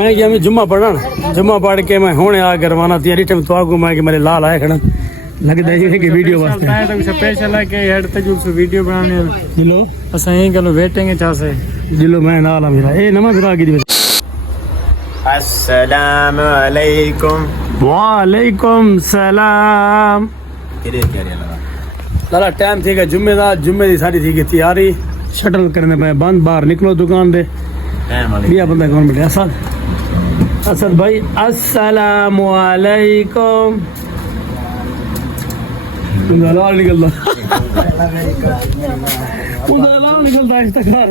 मैं कि हमें जुम्मा पढ़ना जुम्मा पढ़ के मैं होने आ रवाना थी रिटर्न तो आगू मैं कि मेरे लाल आए खड़ा लगदा है कि वीडियो वास्ते है तो स्पेशल है कि हेड ते जो वीडियो बनाने जिलो असा यही गलो वेटिंग चा से जिलो मैं नाल आ मेरा ए नमा फिरा की अस्सलाम वालेकुम वालेकुम सलाम लाला टाइम थी जुम्मे दा जुम्मे दी सारी थी तैयारी शटल करने पे बंद बाहर निकलो दुकान दे बिया बंदा कौन बैठा असद भाई अस्सलाम वालेकुम लाल निकलता लाल निकलता इस्तेकार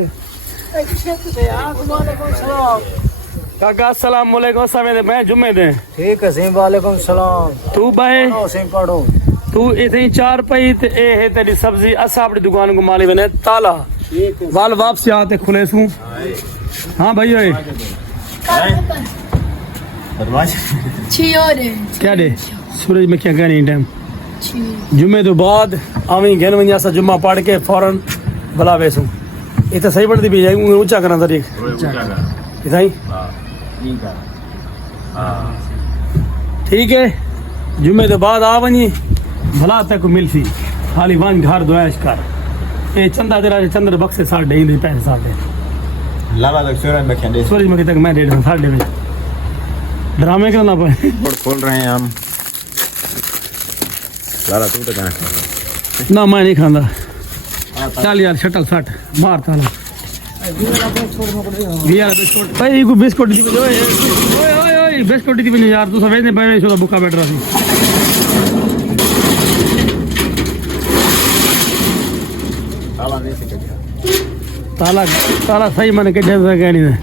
काका अस्सलाम वालेकुम समय मैं जुम्मे दे ठीक है सही वालेकुम सलाम तू भाई सही पढ़ो तू इतनी चार पई ते ए है तेरी सब्जी असा अपनी दुकान को माली बने ताला वाल वापस आते खुले सू हाँ भाई ओए क्या दे सूरज में क्या कहनी टाइम जुम्मे तो बाद आवी घेन वंजा सा जुम्मा पढ़ के फौरन भला वेसू ये तो सही पढ़ती भी जाए ऊंचा करना तरीक इताई ठीक है जुम्मे तो बाद आ वनी भला तक मिलसी खाली वन घर दुआश कर ए चंदा तेरा चंद्र बक्से साढ़े दे पैसे साढ़े लाला तक सूरज में खेंदे सूरज में तक मैं 1.5 साढ़े में ड्रामे करना पे खोल रहे हैं हम लाला तू तो कहां ना मैं नहीं खांदा चल यार शटल सट मार ताला यार बिस्कुट भाई को बिस्कुट दी ओए ओए ओए बिस्कुट दी यार तू समझ नहीं पाए सो भूखा बैठ रहा थी ताला ताला सही मन के जैसा कहनी है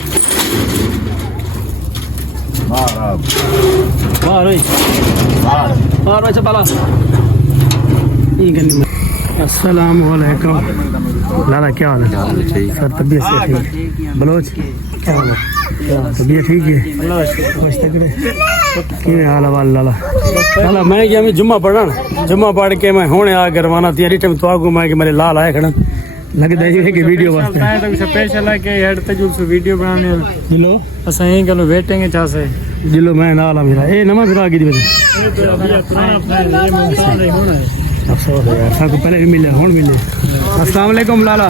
मार ओए मार वैसे बाला ये गन्नी में अस्सलाम वालेकुम लाला क्या हाल है सर तबीयत से ठीक बलोच क्या हाल है तबीयत ठीक है खुश तकड़े कि हाल है वाल लाला लाला मैं कि हमें जुम्मा पढ़ना जुम्मा पढ़ के मैं होने आ रवाना थी रिटर्न तो आगू मैं कि मेरे लाल आए खड़ा लगदा है कि वीडियो वास्ते है तो स्पेशल है कि हेड ते जो वीडियो बनाने जिलो असा यही गलो वेटिंग चा से जिलो मैं नाल आ मेरा ए नमा फिरा की अफसोस है यार साको पहले भी मिले हुन मिले अस्सलाम वालेकुम लाला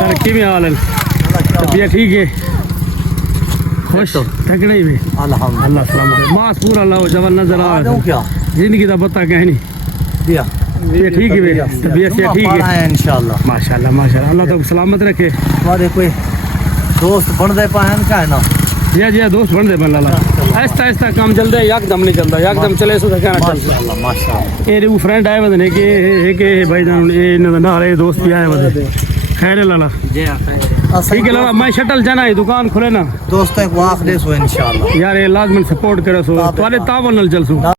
सर की हाल है तबीयत ठीक है खुश तकड़े भी अल्लाह सलामत मास पूरा अल्लाह जवान नजर आ रहा जिंदगी का पता कह नहीं ये ठीक है तबीयत से ठीक है इंशाल्लाह माशाल्लाह माशाल्लाह अल्लाह तो सलामत रखे हमारे कोई दोस्त बन दे पाए क्या है ना जी दोस्त बन दे लाला ऐसा ऐसा काम चल रहा है एकदम नहीं चलता एकदम चले सो कहना माशाल्लाह ये वो फ्रेंड आए बदने के भाई जान ये ना रहे दोस्त भी आए बदे खैर लाला ठीक है लाला मैं शटल जाना है दुकान खुले ना दोस्तों को आख दे सो इंशाल्लाह यार ये लाजमन सपोर्ट करे सो ताले तावन नल चल सो